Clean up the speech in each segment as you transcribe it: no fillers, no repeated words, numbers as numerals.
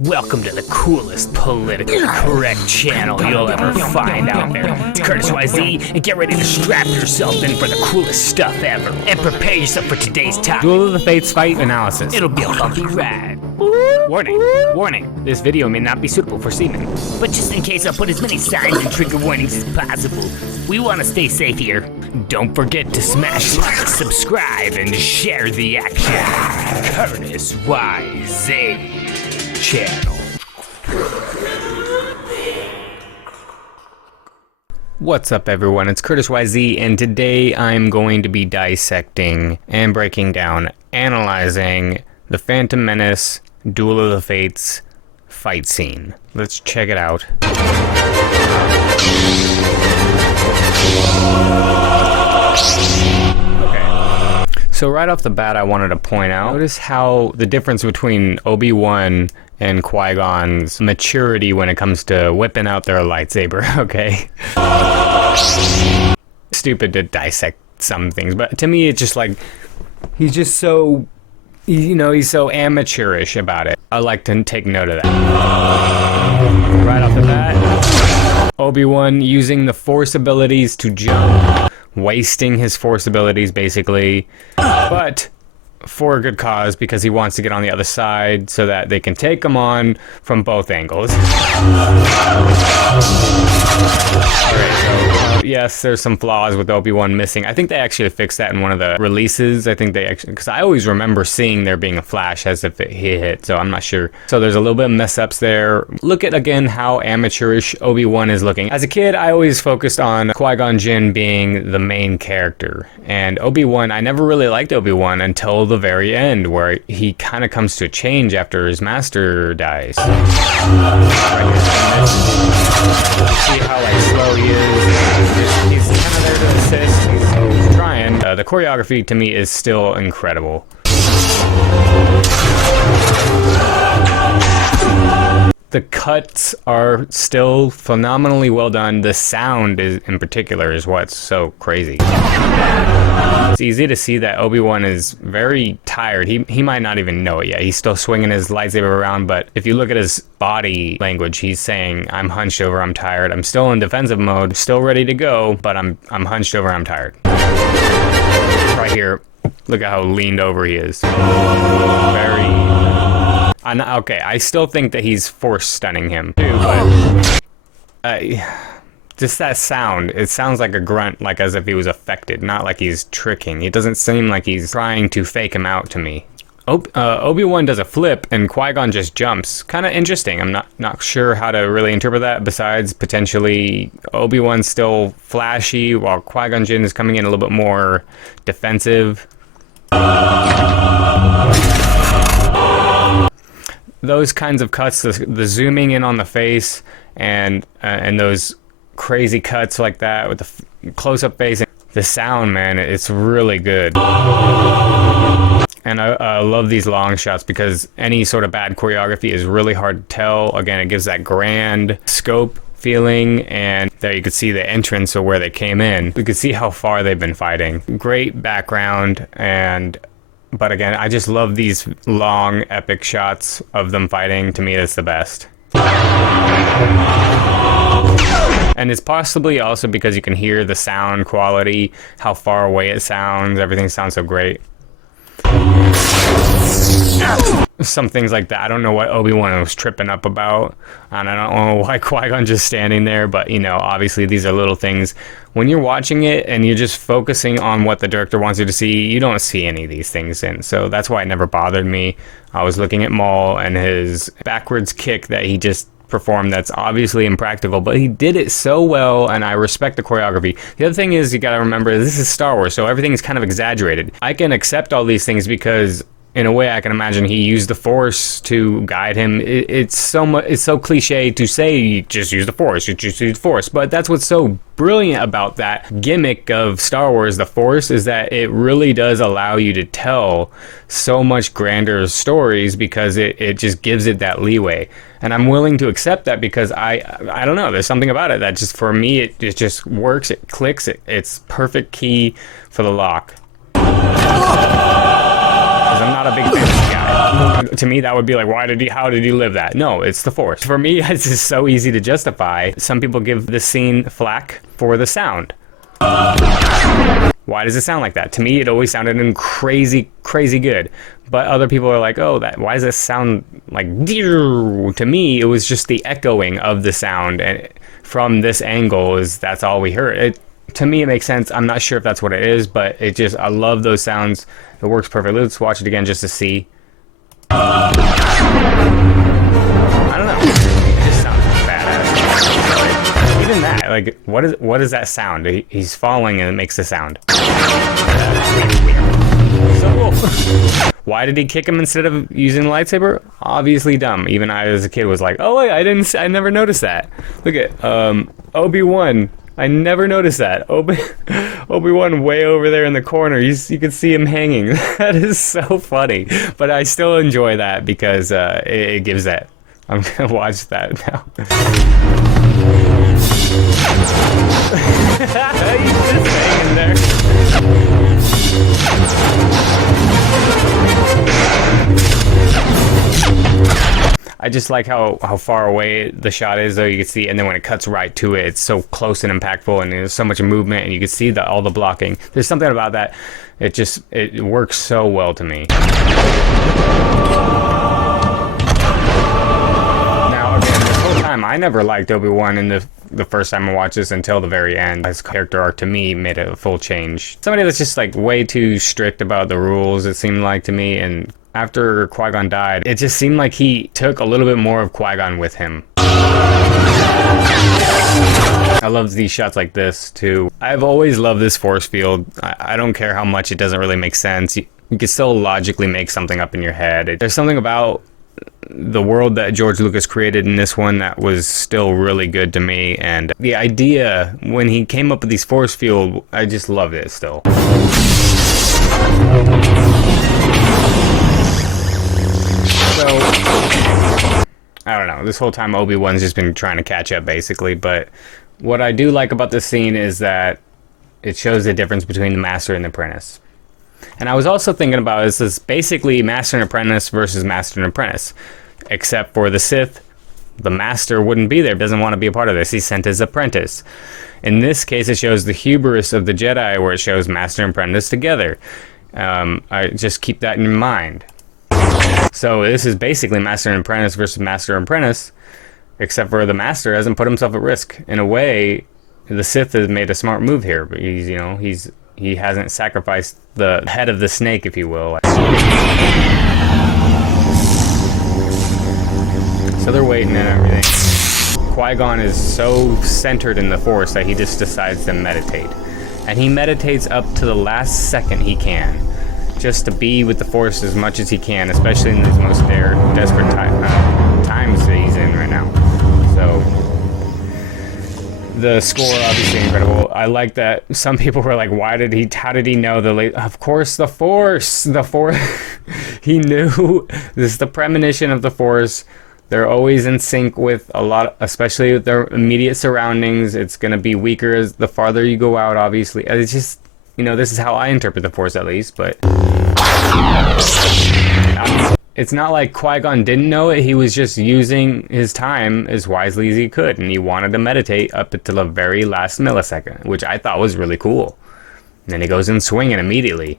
Welcome to the coolest politically correct channel you'll ever find out there. It's Curtis YZ, and get ready to strap yourself in for the coolest stuff ever. And prepare yourself for today's topic. Duel of the Fates fight analysis. It'll be a bumpy ride. Warning, warning, this video may not be suitable for seamen. But just in case, I'll put as many signs and trigger warnings as possible. We want to stay safe here. Don't forget to smash like, subscribe, and share the action. Curtis YZ channel. What's up everyone, it's Curtis YZ, and today I'm going to be dissecting and breaking down, analyzing the Phantom Menace Duel of the Fates fight scene. Let's check it out. So right off the bat, I wanted to point out, notice how the difference between Obi-Wan and Qui-Gon's maturity when it comes to whipping out their lightsaber, okay? Stupid to dissect some things, but to me it's just like, he's just so, you know, he's so amateurish about it. I like to take note of that. Right off the bat, Obi-Wan using the Force abilities to jump. Wasting his Force abilities, basically, but for a good cause, because he wants to get on the other side so that they can take him on from both angles. Alright, so, yes, there's some flaws with Obi-Wan missing. I think they actually fixed that in one of the releases. I think they actually, because I always remember seeing there being a flash as if he hit, so I'm not sure. So there's a little bit of mess ups there. Look at, again, how amateurish Obi-Wan is looking. As a kid, I always focused on Qui-Gon Jinn being the main character. And Obi-Wan, I never really liked Obi-Wan until the very end, where he kind of comes to a change after his master dies. Right here. See how like slow he is. He's kind of there to assist. He's trying. The choreography to me is still incredible. The cuts are still phenomenally well done. The sound is, in particular, is what's so crazy. It's easy to see that Obi-Wan is very tired. He might not even know it yet. He's still swinging his lightsaber around, but if you look at his body language, he's saying, I'm hunched over, I'm tired. I'm still in defensive mode, still ready to go, but I'm hunched over, I'm tired. Right here, look at how leaned over he is. Very... okay, I still think that he's force stunning him too, but just that sound, it sounds like a grunt, like as if he was affected, not like he's tricking. It doesn't seem like he's trying to fake him out to me. Obi-Wan does a flip and Qui-Gon just jumps. Kind of interesting. I'm not sure how to really interpret that, besides potentially Obi-Wan's still flashy while Qui-Gon Jinn is coming in a little bit more defensive. Those kinds of cuts, the zooming in on the face, and those crazy cuts like that with the close-up face, the sound, man, it's really good. And I love these long shots because any sort of bad choreography is really hard to tell. Again, it gives that grand scope feeling, and there you could see the entrance of where they came in. You could see how far they've been fighting. Great background, but again, I just love these long, epic shots of them fighting. To me, that's the best. And it's possibly also because you can hear the sound quality, how far away it sounds. Everything sounds so great. Some things like that. I don't know what Obi-Wan was tripping up about, and I don't know why Qui-Gon just standing there, but you know, obviously these are little things. When you're watching it and you're just focusing on what the director wants you to see, you don't see any of these things, and so that's why it never bothered me. I was looking at Maul and his backwards kick that he just performed that's obviously impractical, but he did it so well, and I respect the choreography. The other thing is, you gotta remember, this is Star Wars, so everything is kind of exaggerated. I can accept all these things because in a way, I can imagine he used the Force to guide him. It's so cliche to say, just use the Force, you just use the Force. But that's what's so brilliant about that gimmick of Star Wars, the Force, is that it really does allow you to tell so much grander stories because it just gives it that leeway. And I'm willing to accept that because I don't know, there's something about it that just, for me, it just works, it clicks, it's perfect key for the lock. I'm not a big fan of this guy. To me, that would be like, how did he live that? No, it's the Force. For me, it's just so easy to justify. Some people give the scene flack for the sound. Why does it sound like that? To me, it always sounded crazy, crazy good. But other people are like, oh, why does it sound like deer? To me, it was just the echoing of the sound, and from this angle, that's all we heard. To me, it makes sense. I'm not sure if that's what it is, but I love those sounds. It works perfectly. Let's watch it again just to see. I don't know. It just sounds badass. Even that, like, what is that sound? He's falling and it makes the sound. So, why did he kick him instead of using the lightsaber? Obviously dumb. Even I, as a kid, was like, oh wait, I never noticed that. Look at Obi-Wan. I never noticed that. Obi-Wan way over there in the corner. You can see him hanging. That is so funny. But I still enjoy that because it gives that. I'm going to watch that now. He's just hanging there. I just like how far away the shot is, though. You can see, and then when it cuts right to it, it's so close and impactful, and there's so much movement, and you can see all the blocking. There's something about that. It works so well to me. Now, again, this whole time, I never liked Obi-Wan in the first time I watched this until the very end. His character arc, to me, made a full change. Somebody that's just, like, way too strict about the rules, it seemed like to me, and after Qui-Gon died, it just seemed like he took a little bit more of Qui-Gon with him. I love these shots like this, too. I've always loved this force field. I don't care how much it doesn't really make sense. You can still logically make something up in your head. There's something about the world that George Lucas created in this one that was still really good to me. And the idea, when he came up with these force field, I just loved it still. So, I don't know, this whole time Obi-Wan's just been trying to catch up, basically, but what I do like about this scene is that it shows the difference between the Master and the Apprentice. And I was also thinking about, this is basically Master and Apprentice versus Master and Apprentice, except for the Sith, the Master wouldn't be there, doesn't want to be a part of this, he sent his apprentice. In this case, it shows the hubris of the Jedi, where it shows Master and Apprentice together. I just keep that in mind. So this is basically Master and Apprentice versus Master and Apprentice, except for the Master hasn't put himself at risk. In a way, the Sith has made a smart move here, but he hasn't sacrificed the head of the snake, if you will. So they're waiting and everything. Qui-Gon is so centered in the Force that he just decides to meditate. And he meditates up to the last second he can, just to be with the Force as much as he can, especially in these most desperate times that he's in right now. So, the score, obviously incredible. I like that some people were like, how did he know of course, the Force! He knew. This is the premonition of the Force. They're always in sync with a lot, especially with their immediate surroundings. It's going to be weaker as the farther you go out, obviously. It's just, this is how I interpret the Force, at least, but it's not like Qui-Gon didn't know it. He was just using his time as wisely as he could, and he wanted to meditate up until the very last millisecond, which I thought was really cool. And then he goes in swinging immediately.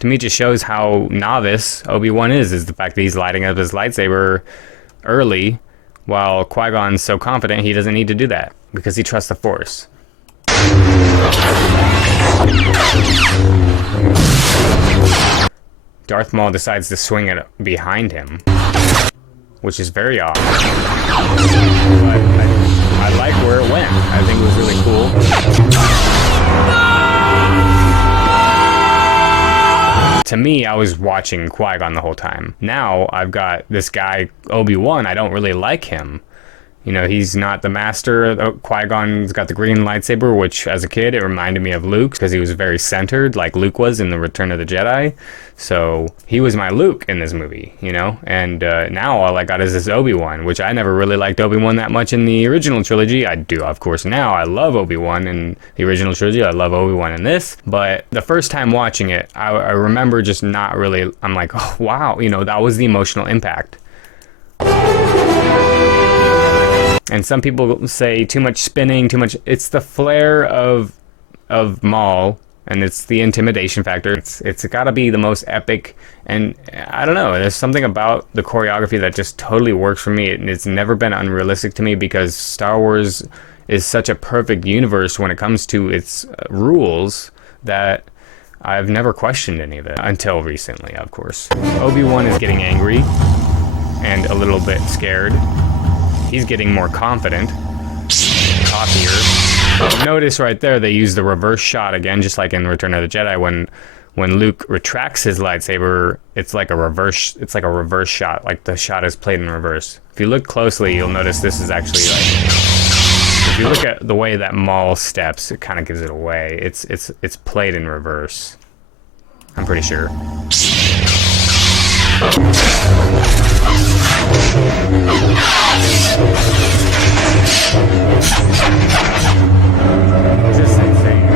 To me, it just shows how novice Obi-Wan is the fact that he's lighting up his lightsaber early, while Qui-Gon's so confident he doesn't need to do that, because he trusts the Force. Darth Maul decides to swing it behind him, which is very odd. But I like where it went. I think it was really cool. To me, I was watching Qui-Gon the whole time. Now, I've got this guy, Obi-Wan, I don't really like him. You know, he's not the master. Qui-Gon's got the green lightsaber, which as a kid, it reminded me of Luke because he was very centered, like Luke was in The Return of the Jedi. So he was my Luke in this movie, you know? And now all I got is this Obi-Wan, which I never really liked Obi-Wan that much in the original trilogy. I do, of course, now. I love Obi-Wan in the original trilogy. I love Obi-Wan in this. But the first time watching it, I remember just not really, I'm like, oh, wow, you know, that was the emotional impact. And some people say too much spinning, too much. It's the flair of Maul, and it's the intimidation factor. It's got to be the most epic, and I don't know. There's something about the choreography that just totally works for me. It's never been unrealistic to me because Star Wars is such a perfect universe when it comes to its rules that I've never questioned any of it until recently, of course. Obi-Wan is getting angry and a little bit scared. He's getting more confident, cockier. Notice right there they use the reverse shot again, just like in Return of the Jedi. When Luke retracts his lightsaber, it's like a reverse shot, like the shot is played in reverse. If you look closely, you'll notice this is actually like, if you look at the way that Maul steps, it kind of gives it away. It's played in reverse, I'm pretty sure. Just insane.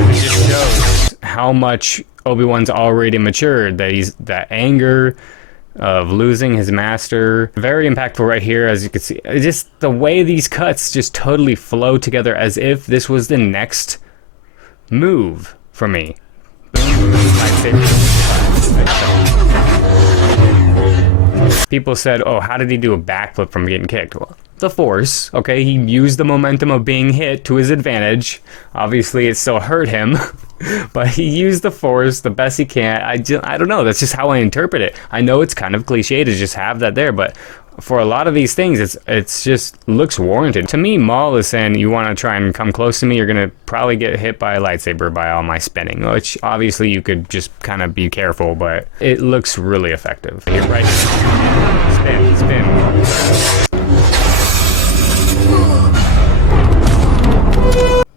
It just shows how much Obi-Wan's already matured. That anger of losing his master, very impactful right here, as you can see. Just the way these cuts just totally flow together, as if this was the next move for me. People said, oh, how did he do a backflip from getting kicked? Well, the Force, okay? He used the momentum of being hit to his advantage. Obviously, it still hurt him, but he used the Force the best he can. I don't know. That's just how I interpret it. I know it's kind of cliche to just have that there, but for a lot of these things, it's just looks warranted. To me, Maul is saying, you want to try and come close to me, you're going to probably get hit by a lightsaber by all my spinning, which obviously you could just kind of be careful, but it looks really effective. You're right. Spin.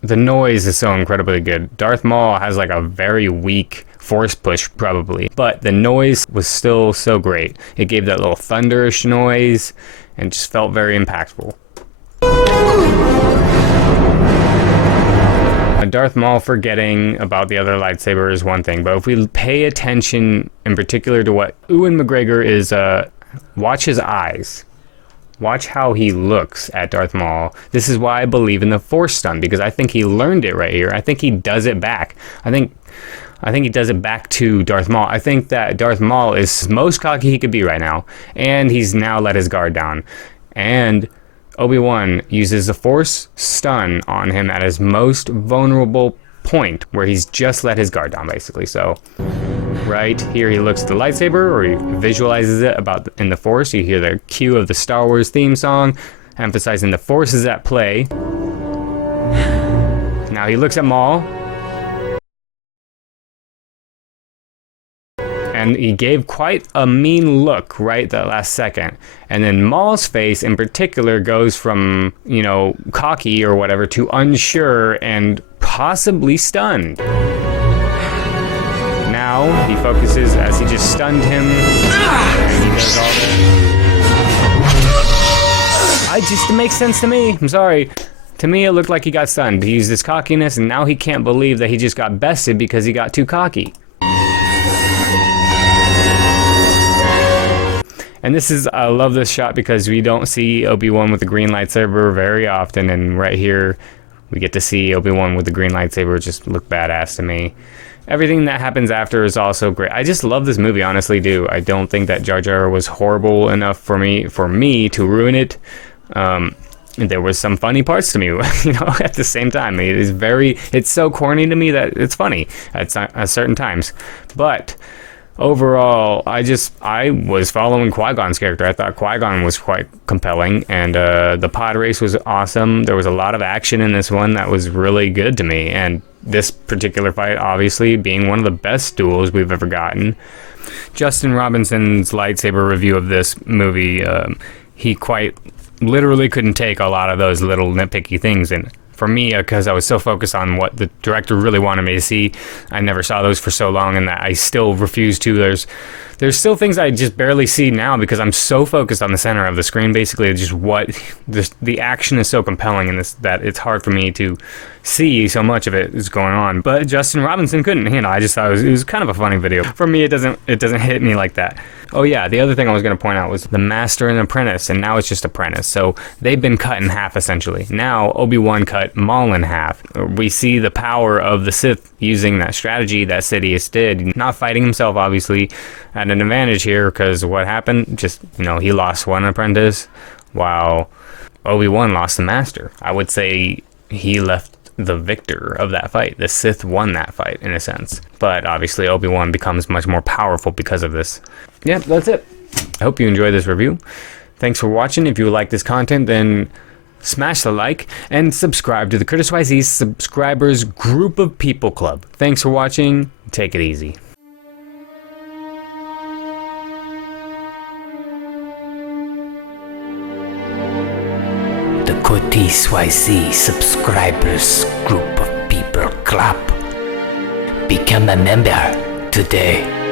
The noise is so incredibly good. Darth Maul has like a very weak force push probably, but the noise was still so great. It gave that little thunderish noise and just felt very impactful. Darth Maul forgetting about the other lightsaber is one thing, but if we pay attention in particular to what Ewan McGregor is, watch his eyes. Watch how he looks at Darth Maul. This is why I believe in the Force stun, because I think he learned it right here. I think he does it back. I think he does it back to Darth Maul. I think that Darth Maul is most cocky he could be right now, and he's now let his guard down. And Obi-Wan uses the Force stun on him at his most vulnerable point, where he's just let his guard down, basically. So right here he looks at the lightsaber, or he visualizes it in the Force. You hear the cue of the Star Wars theme song, emphasizing the Force is at play. Now he looks at Maul, and he gave quite a mean look right that last second. And then Maul's face in particular goes from, you know, cocky or whatever to unsure and possibly stunned. Now he focuses as he just stunned him, and he does all that. It makes sense to me. I'm sorry. To me, it looked like he got stunned. He used his cockiness, and now he can't believe that he just got bested because he got too cocky. And I love this shot because we don't see Obi-Wan with the green lightsaber very often, and right here we get to see Obi-Wan with the green lightsaber just look badass to me. Everything that happens after is also great. I just love this movie, honestly do. I don't think that Jar Jar was horrible enough for me to ruin it. There was some funny parts to me, you know, at the same time. It's so corny to me that it's funny at certain times. But overall, I was following Qui-Gon's character. I thought Qui-Gon was quite compelling, and the pod race was awesome. There was a lot of action in this one that was really good to me, and this particular fight, obviously, being one of the best duels we've ever gotten. Justin Robinson's lightsaber review of this movie, he quite literally couldn't take a lot of those little nitpicky things. And for me, because I was so focused on what the director really wanted me to see, I never saw those for so long, and that I still refuse to. There's still things I just barely see now because I'm so focused on the center of the screen. Basically, it's just what the action is so compelling in this that it's hard for me to see so much of it is going on. But Justin Robinson couldn't. I just thought it was kind of a funny video. For me, it doesn't hit me like that. Oh yeah, the other thing I was going to point out was the Master and Apprentice, and now it's just Apprentice. So they've been cut in half essentially. Now Obi-Wan cut Maul in half. We see the power of the Sith using that strategy that Sidious did, not fighting himself obviously. At an advantage here because what happened? Just, he lost one apprentice while Obi-Wan lost the master. I would say he left the victor of that fight. The Sith won that fight in a sense. But obviously Obi-Wan becomes much more powerful because of this. Yeah, that's it. I hope you enjoyed this review. Thanks for watching. If you like this content, then smash the like and subscribe to the Curtis YZ subscribers group of people club. Thanks for watching. Take it easy. The Curtis YZ subscribers group of people club. Become a member today.